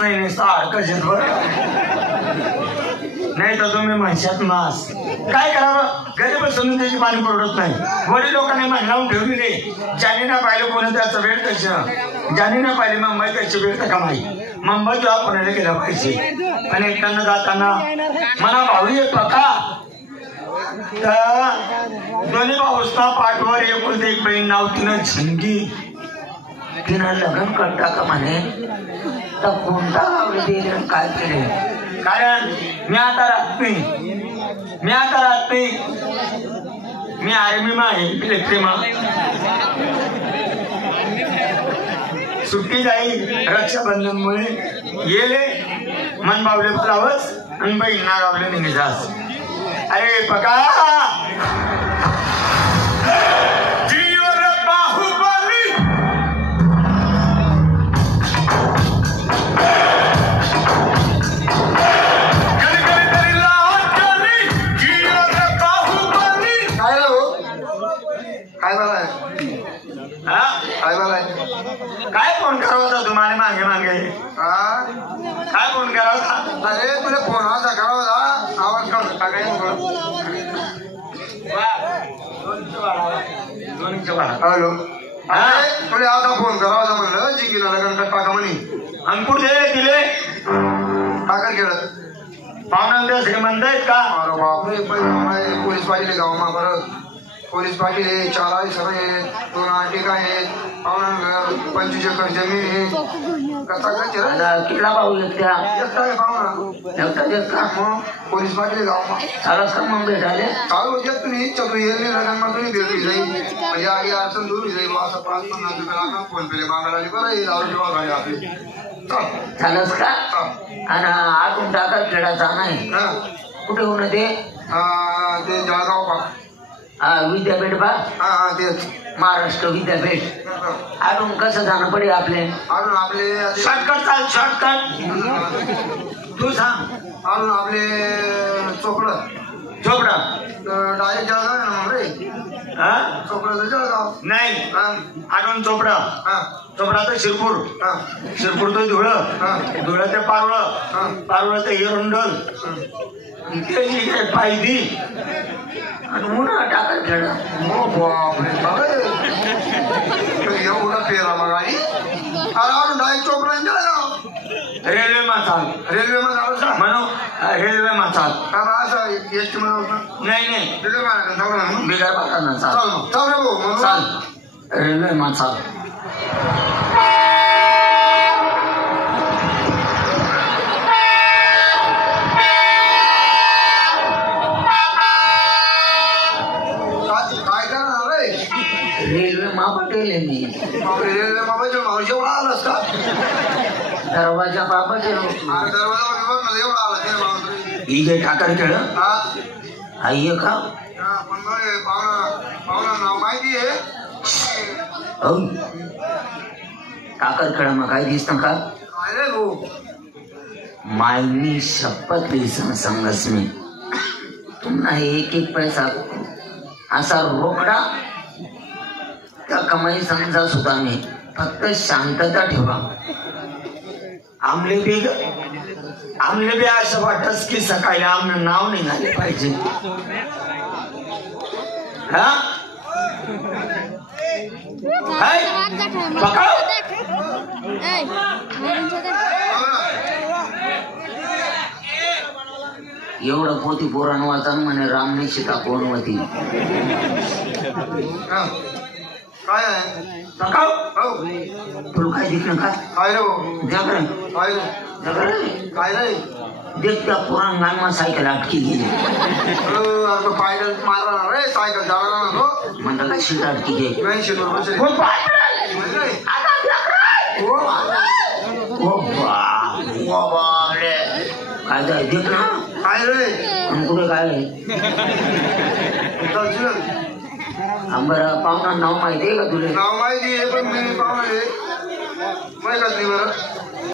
नाही नुसतं हाडकं शिजवर नाही तर तुम्ही म्हणशात मास काय करावं गरीब बसून त्याची पाणी पुरवत नाही वडील लोकांनी मान लावून ठेवलेले ज्याने ना पाहिलं कोणी त्याचं वेळ तसं ज्याने ना पाहिले मुंबई त्याची वेळ तर कमाई मुंबई जेव्हा पुण्याला गेला पाहिजे पण एकट्यानं जाताना मना भाऊ येतो का दोन्ही भाऊसना पाठवर एकुलते एक बहीण नाव तिनं झिंगी तिनं लग्न करता का म्हणे तर कोणता आवडते काय केले कारण मी आता राहत नाही मी आर्मी मा आहे इलेक्ट्रिमा सुट्टी जाईल रक्षाबंधनमुळे येले मन बावले बोलावस आणि बहीण ना गावले निघास अरे बघा काय फोन करावा होता तुम्हाला मागे मागे काय फोन करावा होता अरे तुला फोन होता करावा होता आवाज काढ काय हॅलो तुला आता फोन करावा होता म्हणलं जिंकीला लग्न टाका म्हणे अंकुर दिले टाका खेळत पाहुण्या श्रीमंत आहेत का अरे बापरे पोलीस पाहिजे गावमा बरं पोलीस पाटील आहे 4 आईसर आहेत 2 आटिका आहेत पाहुणा 25 एकर जमीन आहे कसा किल्ला भाऊ एकट्या पोलीस पाटील गाव चालच का मग भेटाले चालू होते तुम्ही चक्र येईल लग्न तुम्ही भेटली जाईल म्हणजे आधी अडचण दूर जाईल असं 5-50 रुपये फोन पेले मागायला आली बरं येईल झाले आपले झालंच का आणि आतून टाका खेळाचा नाही कुठे होणं ते जळगाव पा विद्यापीठ बा तेच महाराष्ट्र विद्यापीठ अजून कसं जाणं पडेल आपले शॉर्टकट चाल शॉर्टकट तू सांग अजून आपले चोपडा डायरेक्ट जळगाव आहे ना मग रे चोपडा जळगाव नाही अजून चोपडा तर शिरपूर तो धुळं ते पारवळ ते हिरोंडल पायदी आणि उन्हा टाकत खेळ एवढा फेरा मग आणि डायरेक्ट चोपडा रेल्वे माचाल म्हणू रेल्वे माचाल एसटी नाही बिगार पाहताना चाल रेल्वे माचाल रेल्वे बाबाच्या मावशी एवढा आलास का दरवाजा बाबाचे एवढा आला इथे टाकर खेळ आई का पाहुणा नाव माहिती आहे टाकर खेळ मग काय दिसत का मायनी शपथ लिसन संगस मी तुम्हाला एक पैसा असा रोकडा त्या कमाई समजा सुद्धा नाही फक्त शांतता ठेवा आमले बी असं वाटत की सकाळी आमनं नाव निघाले पाहिजे एवढं पोती पुराण वाचा म्हणे रामने सीता कोण होती काय आहे तुला काय दिसलं का काय रे देख त्या पुराण गांगमा सायकल अटकी गेली पायदल मारणार रे सायकल जाणार म्हणता काय सीट अटकी गेली काय जाय देख ना काय रे कुठे काय बरं पाहुणा नाव माहिती आहे का तुला नाव माहिती आहे पण मी पाहुणे माहिती बरं